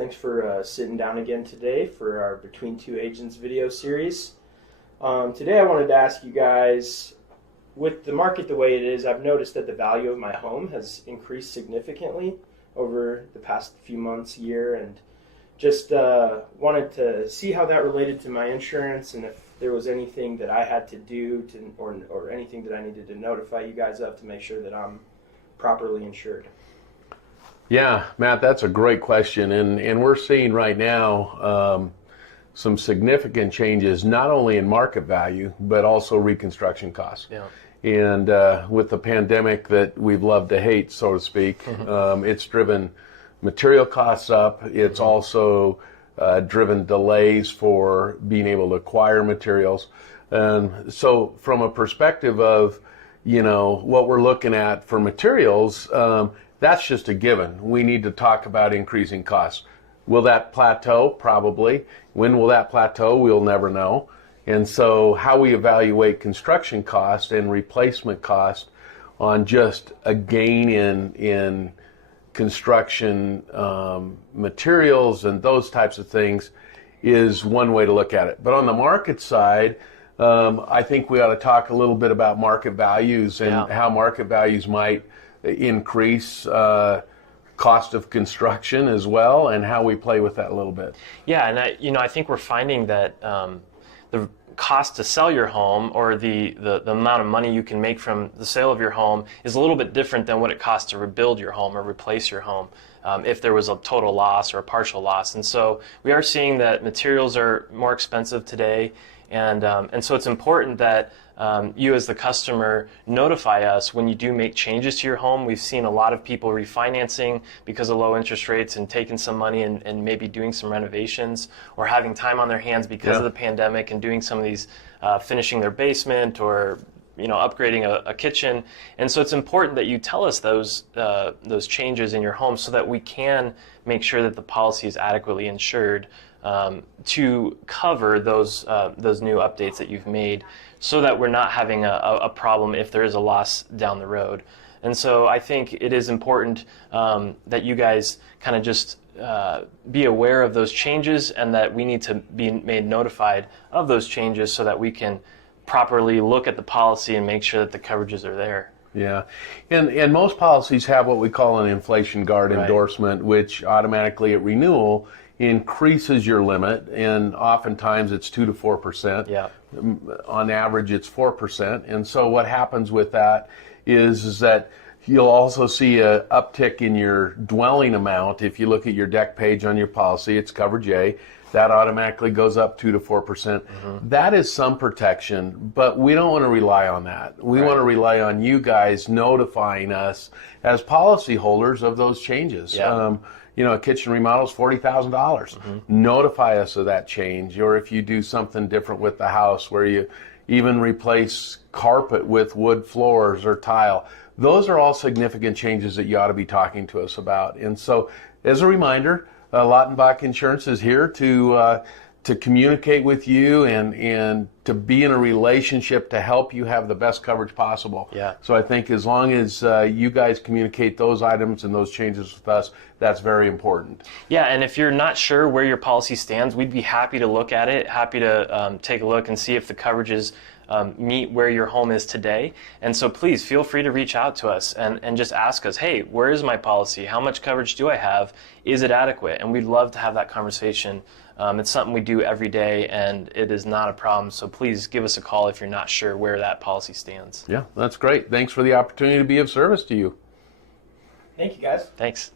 Thanks for sitting down again today for our Between Two Agents video series. Today I wanted to ask you guys, with the market the way it is, I've noticed that the value of my home has increased significantly over the past few months, year, and just wanted to see how that related to my insurance and if there was anything that I had to do to, or anything that I needed to notify you guys of to make sure that I'm properly insured. Yeah, Matt, that's a great question, and we're seeing right now some significant changes, not only in market value, but also reconstruction costs. Yeah. And with the pandemic that we've loved to hate, so to speak, it's driven material costs up. It's also driven delays for being able to acquire materials. And so from a perspective of, what we're looking at for materials, that's just a given. We need to talk about increasing costs. Will that plateau? Probably. When will that plateau? We'll never know. And so how we evaluate construction cost and replacement cost on just a gain in construction materials and those types of things is one way to look at it. But on the market side, I think we ought to talk a little bit about market values and how market values might increase cost of construction as well, and how we play with that a little bit. Yeah, and I think we're finding that the cost to sell your home, or the amount of money you can make from the sale of your home, is a little bit different than what it costs to rebuild your home or replace your home if there was a total loss or a partial loss. And so we are seeing that materials are more expensive today, and so it's important that you as the customer notify us when you do make changes to your home. We've seen a lot of people refinancing because of low interest rates and taking some money and maybe doing some renovations, or having time on their hands because of the pandemic and doing some of these finishing their basement or upgrading a kitchen. And so it's important that you tell us those changes in your home so that we can make sure that the policy is adequately insured to cover those new updates that you've made, so that we're not having a problem if there is a loss down the road. And so I think it is important that you guys kind of just be aware of those changes, and that we need to be made notified of those changes so that we can properly look at the policy and make sure that the coverages are there. Yeah, and most policies have what we call an inflation guard endorsement, which automatically at renewal increases your limit, and oftentimes it's 2 to 4%. Yeah. On average, it's 4%. And so what happens with that is that you'll also see an uptick in your dwelling amount. If you look at your deck page on your policy, it's coverage A. That automatically goes up 2 to 4%. That is some protection, but we don't want to rely on that. We want to rely on you guys notifying us as policyholders of those changes. Yeah. A kitchen remodel is $40,000. Notify us of that change. Or if you do something different with the house, where you even replace carpet with wood floors or tile, those are all significant changes that you ought to be talking to us about. And so, as a reminder, Lautenbach Insurance is here to communicate with you and to be in a relationship to help you have the best coverage possible. Yeah. So I think as long as you guys communicate those items and those changes with us, that's very important. Yeah, and if you're not sure where your policy stands, we'd be happy to look at it, happy to take a look and see if the coverages meet where your home is today. And so please feel free to reach out to us and just ask us, hey, where is my policy? How much coverage do I have? Is it adequate? And we'd love to have that conversation. It's something we do every day, and it is not a problem. So please give us a call if you're not sure where that policy stands. Yeah, that's great. Thanks for the opportunity to be of service to you. Thank you, guys. Thanks.